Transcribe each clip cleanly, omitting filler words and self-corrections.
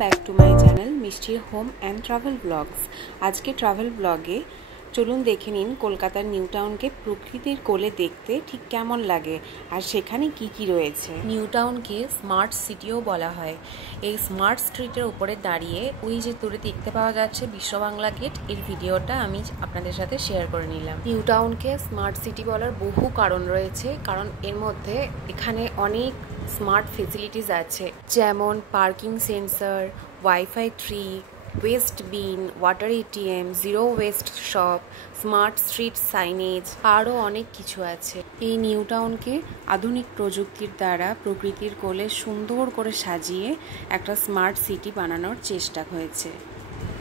Back to my channel মিষ্টির home and travel blogs. আজকে travel ব্লগে চলুন দেখে নিন কলকাতার নিউ টাউনকে প্রকৃতির কোলে দেখতে ঠিক কেমন লাগে আর সেখানে কি কি রয়েছে। নিউ টাউনকে স্মার্ট সিটিও বলা হয়। এই স্মার্ট স্ট্রিটের উপরে দাঁড়িয়ে ওই যে দূরে দেখতে পাওয়া যাচ্ছে বিশ্ব বাংলা গেট, এর ভিডিওটা আমি আপনাদের সাথে শেয়ার করে নিলাম। নিউ টাউনকে স্মার্ট সিটি বলার বহু কারণ রয়েছে, কারণ এর মধ্যে এখানে অনেক স্মার্ট ফেসিলিটিস আছে, যেমন parking sensor, wifi 3, waste bin, water ATM, zero waste shop, smart street signage, আরও অনেক কিছু আছে। এই নিউ টাউনকে আধুনিক প্রযুক্তির দ্বারা প্রকৃতির কোলে সুন্দর করে সাজিয়ে একটা স্মার্ট সিটি বানানোর চেষ্টা হয়েছে।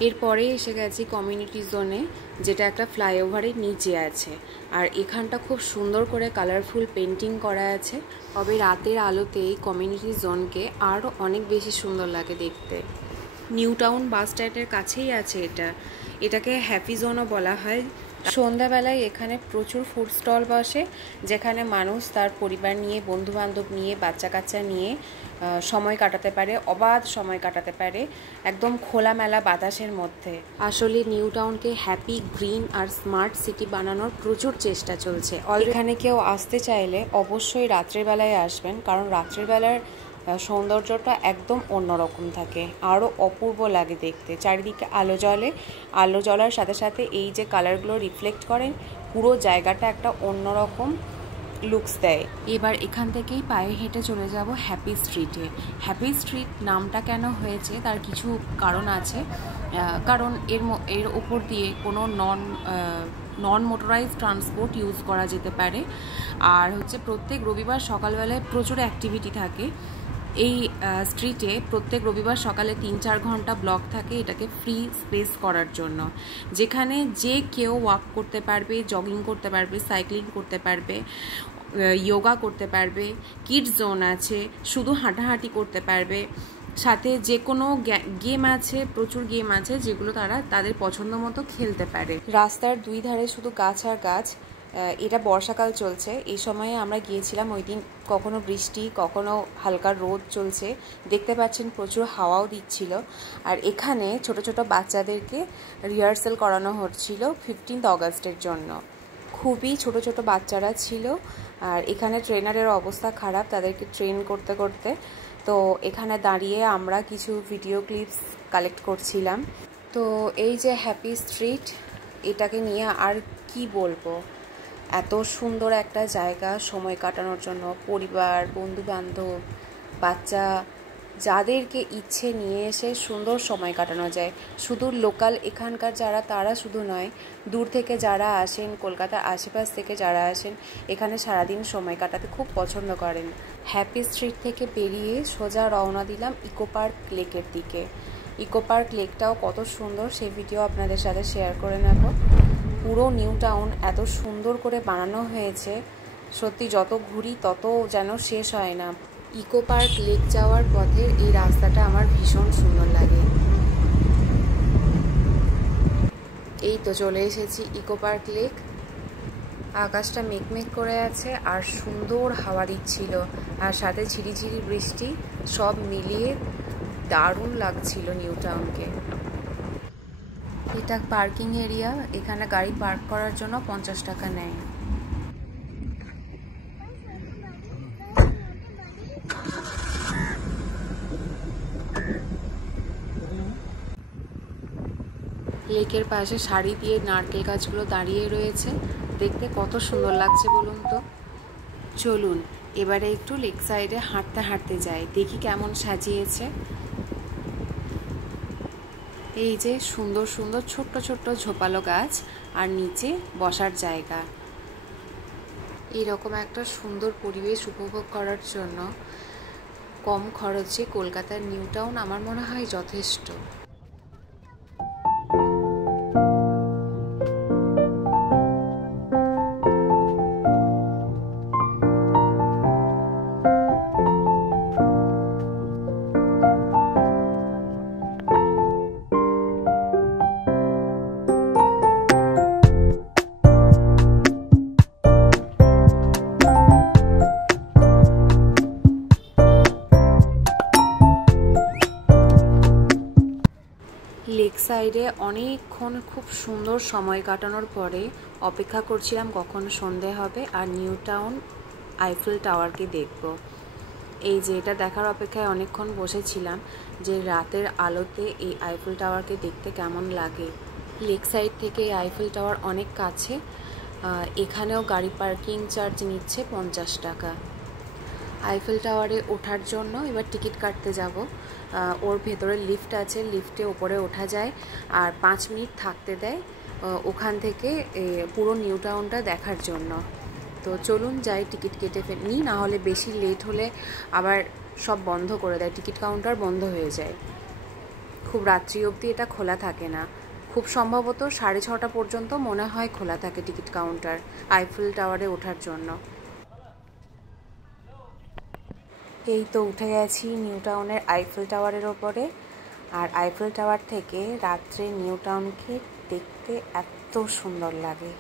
এরপরে এসে গেছি কমিউনিটি জোনে, যেটা একটা ফ্লাইওভারের নিচে আছে, আর এখানটা খুব সুন্দর করে কালারফুল পেন্টিং করা আছে। তবে রাতের আলোতে এই কমিউনিটি জোনকে আরও অনেক বেশি সুন্দর লাগে দেখতে। নিউ টাউন বাস স্ট্যান্ডের কাছেই আছে এটাকে হ্যাপি জোনও বলা হয়। সন্ধ্যাবেলায় এখানে প্রচুর ফুড স্টল বসে, যেখানে মানুষ তার পরিবার নিয়ে, বন্ধুবান্ধব নিয়ে, বাচ্চা কাচ্চা নিয়ে সময় কাটাতে পারে, অবাধ সময় কাটাতে পারে একদম খোলামেলা বাতাসের মধ্যে। আসলে নিউ টাউনকে হ্যাপি, গ্রিন আর স্মার্ট সিটি বানানোর প্রচুর চেষ্টা চলছে। এখানে কেউ আসতে চাইলে অবশ্যই রাত্রেবেলায় আসবেন, কারণ রাত্রেবেলার সৌন্দর্যটা একদম অন্যরকম থাকে, আরও অপূর্ব লাগে দেখতে। চারিদিকে আলো জ্বলার সাথে সাথে এই যে কালারগুলো রিফ্লেক্ট করেন, পুরো জায়গাটা একটা অন্যরকম লুকস দেয়। এবার এখান থেকেই পায়ে হেঁটে চলে যাব হ্যাপি স্ট্রিটে। হ্যাপি স্ট্রিট নামটা কেন হয়েছে তার কিছু কারণ আছে, কারণ এর ওপর দিয়ে কোনো নন মোটরাইজ ট্রান্সপোর্ট ইউজ করা যেতে পারে। আর হচ্ছে প্রত্যেক রবিবার সকালবেলায় প্রচুর অ্যাক্টিভিটি থাকে। এই স্ট্রিটে প্রত্যেক রবিবার সকালে 3-4 ঘন্টা ব্লক থাকে এটাকে ফ্রি স্পেস করার জন্য, যেখানে যে কেউ ওয়াক করতে পারবে, জগিং করতে পারবে, সাইক্লিং করতে পারবে, যোগা করতে পারবে, কিডস জোন আছে, শুধু হাঁটাহাঁটি করতে পারবে, সাথে যে কোনো গেম আছে, প্রচুর গেম আছে যেগুলো তারা তাদের পছন্দ মতো খেলতে পারে। রাস্তার দুই ধারে শুধু গাছ আর গাছ। এটা বর্ষাকাল চলছে, এই সময়ে আমরা গিয়েছিলাম। ওই দিন কখনো বৃষ্টি, কখনো হালকা রোদ চলছে, দেখতে পাচ্ছেন প্রচুর হাওয়াও দিচ্ছিল। আর এখানে ছোট ছোট বাচ্চাদেরকে রিহার্সাল করানো হচ্ছিল 15 অগাস্টের জন্য। খুবই ছোট ছোট বাচ্চারা ছিল, আর এখানে ট্রেনারের অবস্থা খারাপ তাদেরকে ট্রেন করতে করতে। তো এখানে দাঁড়িয়ে আমরা কিছু ভিডিও ক্লিপস কালেক্ট করছিলাম। তো এই যে হ্যাপি স্ট্রিট, এটাকে নিয়ে আর কি বলবো, এত সুন্দর একটা জায়গা সময় কাটানোর জন্য। পরিবার, বন্ধুবান্ধব, বাচ্চা, যাদেরকে ইচ্ছে নিয়ে এসে সুন্দর সময় কাটানো যায়। শুধু লোকাল এখানকার যারা, তারা শুধু নয়, দূর থেকে যারা আসেন, কলকাতার আশেপাশ থেকে যারা আসেন, এখানে সারাদিন সময় কাটাতে খুব পছন্দ করেন। হ্যাপি স্ট্রিট থেকে বেরিয়ে সোজা রওনা দিলাম ইকো পার্ক লেকের দিকে। ইকো পার্ক লেকটাও কত সুন্দর, সেই ভিডিও আপনাদের সাথে শেয়ার করে নেব। পুরো নিউ টাউন এত সুন্দর করে বানানো হয়েছে, সত্যি যত ঘুরি তত যেন শেষ হয় না। ইকো পার্ক লেক যাওয়ার পথের এই রাস্তাটা আমার ভীষণ সুন্দর লাগে। এই তো চলে এসেছি ইকো পার্ক লেক। আকাশটা মেঘমেঘ করে আছে আর সুন্দর হাওয়া দিচ্ছিল, আর সাথে ঝিরিঝিরি বৃষ্টি, সব মিলিয়ে দারুণ লাগছিল নিউ টাউনকে। এটা পার্কিং এরিয়া, এখানে গাড়ি পার্ক করার জন্য 50 টাকা নেয়। লেকের পাশে সারি দিয়ে নারকেল গাছগুলো দাঁড়িয়ে রয়েছে, দেখতে কত সুন্দর লাগছে বলুন তো। চলুন এবারে একটু লেক সাইডে হাঁটতে হাঁটতে যাই, দেখি কেমন সাজিয়েছে। এই যে সুন্দর সুন্দর ছোট্ট ছোট্ট ঝোপালো গাছ, আর নিচে বসার জায়গা। এইরকম একটা সুন্দর পরিবেশ উপভোগ করার জন্য কম খরচে কলকাতার নিউ টাউন আমার মনে হয় যথেষ্ট। লেক সাইডে অনেকক্ষণ খুব সুন্দর সময় কাটানোর পরে অপেক্ষা করছিলাম কখন সন্ধে হবে আর নিউ টাউন আইফেল টাওয়ারকে দেখব। এই যে এটা দেখার অপেক্ষায় অনেকক্ষণ বসেছিলাম যে রাতের আলোতে এই আইফেল টাওয়ারকে দেখতে কেমন লাগে। লেক সাইড থেকে এই আইফেল টাওয়ার অনেক কাছে। এখানেও গাড়ি পার্কিং চার্জ নিচ্ছে 50 টাকা। আইফেল টাওয়ারে ওঠার জন্য এবার টিকিট কাটতে যাব। ওর ভেতরে লিফট আছে, লিফটে ওপরে ওঠা যায় আর 5 মিনিট থাকতে দেয় ওখান থেকে পুরো নিউ টাউনটা দেখার জন্য। তো চলুন যাই, টিকিট কেটে নিই, না হলে বেশি লেট হলে আবার সব বন্ধ করে দেয়, টিকিট কাউন্টার বন্ধ হয়ে যায়। খুব রাত্রি অবধি এটা খোলা থাকে না, খুব সম্ভবত 6:30 পর্যন্ত মনে হয় খোলা থাকে টিকিট কাউন্টার আইফেল টাওয়ারে ওঠার জন্য। এই তো উঠে গেছি নিউ টাউনের আইফেল টাওয়ারের ওপরে। আর আইফেল টাওয়ার থেকে রাত্রে নিউ টাউনকে দেখতে এত সুন্দর লাগে।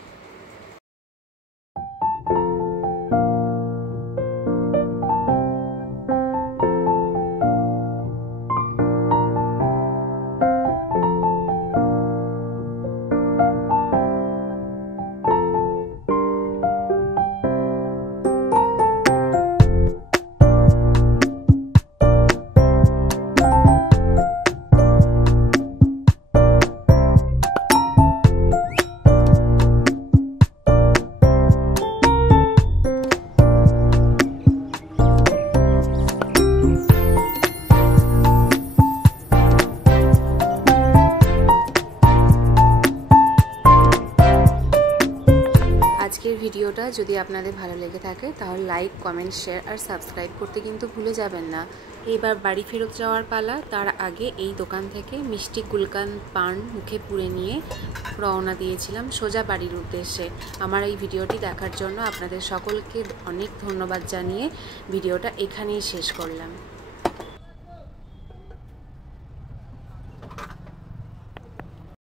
আজকের ভিডিওটা যদি আপনাদের ভালো লেগে থাকে তাহলে লাইক, কমেন্ট, শেয়ার আর সাবস্ক্রাইব করতে কিন্তু ভুলে যাবেন না। এবার বাড়ি ফেরত যাওয়ার পালা, তার আগে এই দোকান থেকে মিষ্টি গুলকান পান মুখে পুরে নিয়ে রওনা দিয়েছিলাম সোজা বাড়ির উদ্দেশ্যে। আমার এই ভিডিওটি দেখার জন্য আপনাদের সকলকে অনেক ধন্যবাদ জানিয়ে ভিডিওটা এখানেই শেষ করলাম।